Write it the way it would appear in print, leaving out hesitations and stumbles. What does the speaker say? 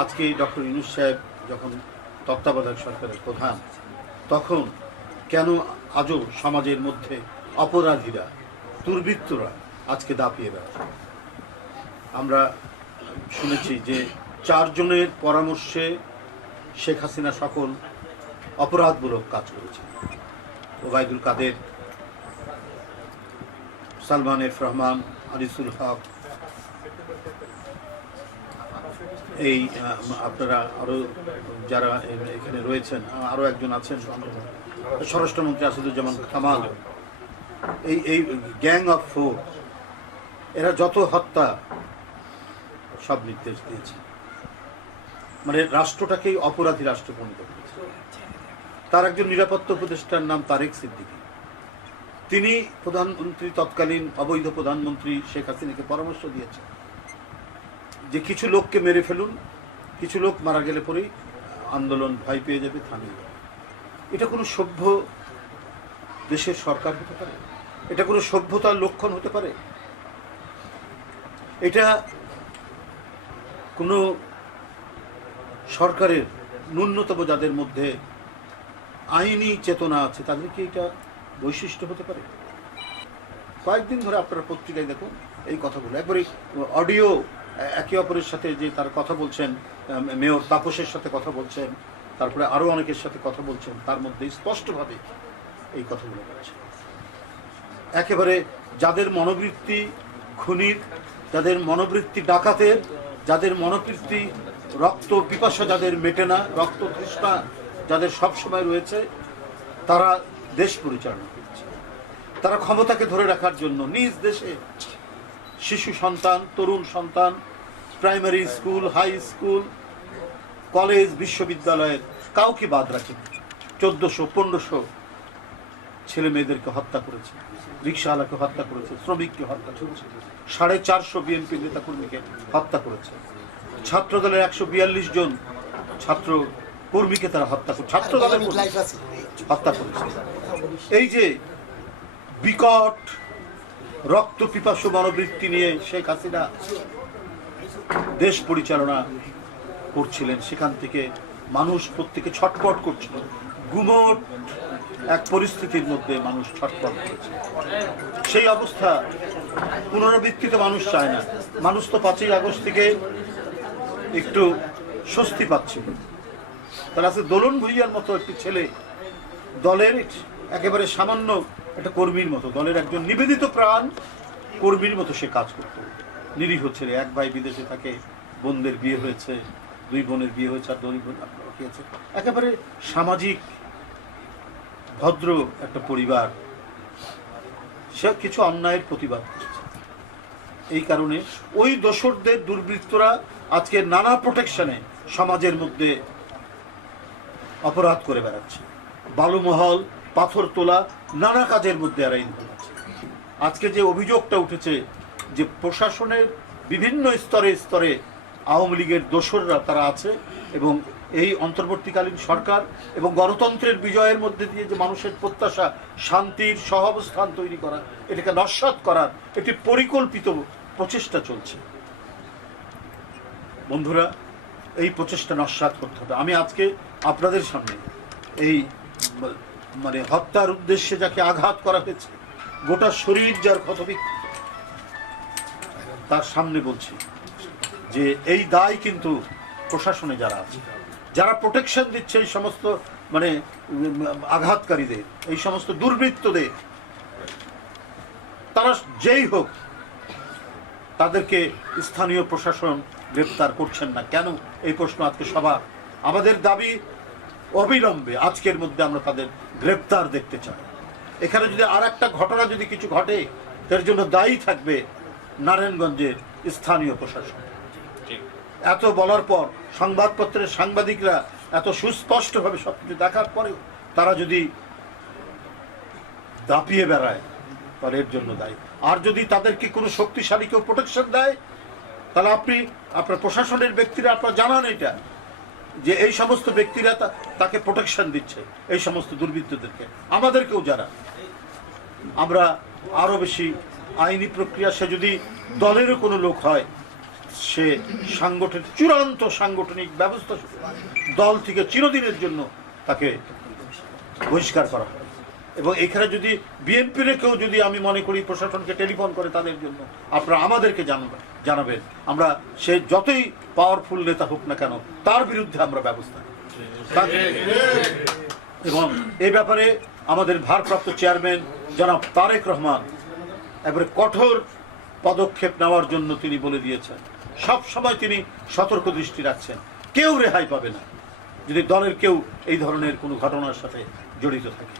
আজকে ডক্টর ইউনূস সাহেব যখন তত্ত্বাবধায়ক সরকারের প্রধান, তখন কেন আজও সমাজের মধ্যে অপরাধীরা, দুর্বৃত্তরা আজকে দাপিয়ে বেড়াচ্ছে? আমরা শুনেছি যে 4 জনের পরামর্শে শেখ হাসিনা সকল অপরাধমূলক কাজ করেছে। ওবায়দুল কাদের, সালমান এফ রহমান, আনিসুল হক, এই আপনারা আরও যারা এখানে রয়েছেন, আরও একজন আছেন স্বরাষ্ট্রমন্ত্রী আসাদুজ্জামান কামাল, এই গ্যাং অফ 4 এরা যত হত্যা সব নির্দেশ দিয়েছে, মানে রাষ্ট্রটাকেই অপরাধী রাষ্ট্র পরিণত করেছে। তার একজন নিরাপত্তা উপদেষ্টার নাম তারেক সিদ্দিকী, তিনি প্রধানমন্ত্রী, তৎকালীন অবৈধ প্রধানমন্ত্রী শেখ হাসিনাকে পরামর্শ দিয়েছেন যে কিছু লোককে মেরে ফেলুন, কিছু লোক মারা গেলে পরেই আন্দোলন ভয় পেয়ে যাবে, থামিয়ে যাবে। এটা কোনো সভ্য দেশের সরকার হতে পারে? এটা কোনো সভ্যতার লক্ষণ হতে পারে? এটা কোনো সরকারের ন্যূনতম যাদের মধ্যে আইনি চেতনা আছে তাদের কি এটা বৈশিষ্ট্য হতে পারে? কয়েকদিন ধরে আপনারা পত্রিকায় দেখুন এই কথাগুলো, একবারে অডিও একে অপরের সাথে যে তার কথা বলছেন, মেয়র তাপসের সাথে কথা বলছেন, তারপরে আরও অনেকের সাথে কথা বলছেন, তার মধ্যে স্পষ্টভাবে এই কথাগুলো বলছে। একেবারে যাদের মনোবৃত্তি খুনির, যাদের মনোবৃত্তি ডাকাতের, যাদের মনোবৃত্তি রক্ত পিপাসা যাদের মেটে না, রক্ত তৃষ্ণা যাদের সবসময় রয়েছে, তারা দেশ পরিচালনা করছে। তারা ক্ষমতাকে ধরে রাখার জন্য নিজ দেশে শিশু সন্তান, তরুণ সন্তান, primary school, high school, college, বিশ্ববিদ্যালয়ের কাউকে বাদ রাখেন। 1400-1500 ছেলে মেয়েদেরকে হত্যা করেছে, রিক্সাওয়ালাকে হত্যা করেছে, শ্রমিককে হত্যা করেছে, 450 বিএনপি নেতাকর্মীকে হত্যা করেছে, ছাত্র দলের 142 জন ছাত্র কর্মীকে তারা হত্যা করে, ছাত্র দলের হত্যা করেছে। এই যে বিকট রক্ত পিপাসু মনোবৃত্তি নিয়ে শেখ হাসিনা দেশ পরিচালনা করছিলেন, সেখান থেকে মানুষ প্রত্যেকে ছটফট করছিল। গুমট এক পরিস্থিতির মধ্যে মানুষ ছটফট করেছে। সেই অবস্থা পুনরাবৃত্তিতে মানুষ চায় না। মানুষ তো 5ই আগস্ট থেকে একটু স্বস্তি পাচ্ছিল। তার আছে দোলন ভুইয়ার মতো একটি ছেলে, দলের একেবারে সামান্য একটা কর্মীর মতো, দলের একজন নিবেদিত প্রাণ কর্মীর মতো সে কাজ করত। নিরীহ ছেলে, 1 ভাই বিদেশে থাকে, বোনদের বিয়ে হয়েছে, 2 বোনের বিয়ে হয়েছে, আর 2 বোন হয়েছে, একেবারে সামাজিক ভদ্র একটা পরিবার। সে কিছু অন্যায়ের প্রতিবাদ করেছে। এই কারণে ওই দোসরদের, দুর্বৃত্তরা আজকে নানা প্রোটেকশনে সমাজের মধ্যে অপরাধ করে বেড়াচ্ছে। বালুমহল, পাথর তোলা, নানা কাজের মধ্যে এরা ইনভলভ আছে। আজকে যে অভিযোগটা উঠেছে যে প্রশাসনের বিভিন্ন স্তরে স্তরে আওয়ামী লীগের দোসররা তারা আছে, এবং এই অন্তর্বর্তীকালীন সরকার এবং গণতন্ত্রের বিজয়ের মধ্যে দিয়ে যে মানুষের প্রত্যাশা, শান্তির সহাবস্থান তৈরি করা, এটাকে নস্যাৎ করার একটি পরিকল্পিত প্রচেষ্টা চলছে। বন্ধুরা, এই প্রচেষ্টা নস্যাৎ করতে হবে। আমি আজকে আপনাদের সামনে এই মানে হত্যার উদ্দেশ্যে যাকে আঘাত করা হয়েছে, গোটা শরীর যার ক্ষতবিক্ষত, তার সামনে বলছি যে এই দায় কিন্তু প্রশাসনে যারা আছে, যারা প্রোটেকশন দিচ্ছে এই সমস্ত মানে আঘাতকারীদের, এই সমস্ত দুর্বৃত্তদের, তারা যেই হোক তাদেরকে স্থানীয় প্রশাসন গ্রেপ্তার করছেন না কেন? এই প্রশ্ন আজকে সবার। আমাদের দাবি অবিলম্বে আজকের মধ্যে আমরা তাদের গ্রেপ্তার দেখতে চাই। এখানে যদি আর একটা ঘটনা যদি কিছু ঘটে, তার জন্য দায়ী থাকবে নারায়ণগঞ্জের স্থানীয় প্রশাসন। এত বলার পর সংবাদপত্রের সাংবাদিকরা এত সুস্পষ্টভাবে সবকিছু দেখার পরেও তারা যদি দাপিয়ে বেড়ায়, তাহলে এর জন্য দায়ী। আর যদি তাদেরকে কোনো শক্তিশালী কেউ প্রোটেকশন দেয়, তাহলে আপনার প্রশাসনের ব্যক্তিরা আপনারা জানান এটা, যে এই সমস্ত ব্যক্তিরা তাকে প্রোটেকশন দিচ্ছে, এই সমস্ত দুর্বৃত্তদেরকে। আমাদেরকেও যারা, আমরা আরো বেশি আইনি প্রক্রিয়া, সে যদি দলেরও কোনো লোক হয়, সে চূড়ান্ত সাংগঠনিক ব্যবস্থা দল থেকে চিরদিনের জন্য তাকে বহিষ্কার করা হয়। এবং এখানে যদি বিএনপির কেউ যদি আমি মনে করি প্রশাসনকে টেলিফোন করে তাদের জন্য আপনারা আমাদেরকে জানাবেন, আমরা সে যতই পাওয়ারফুল নেতা হোক না কেন তার বিরুদ্ধে আমরা ব্যবস্থা নেব। এবং এই ব্যাপারে আমাদের ভারপ্রাপ্ত চেয়ারম্যান জনাব তারেক রহমান এবারে কঠোর পদক্ষেপ নেওয়ার জন্য তিনি বলে দিয়েছেন। সব সময় তিনি সতর্ক দৃষ্টি রাখছেন, কেউ রেহাই পাবে না যদি দলের কেউ এই ধরনের কোনো ঘটনার সাথে জড়িত থাকে।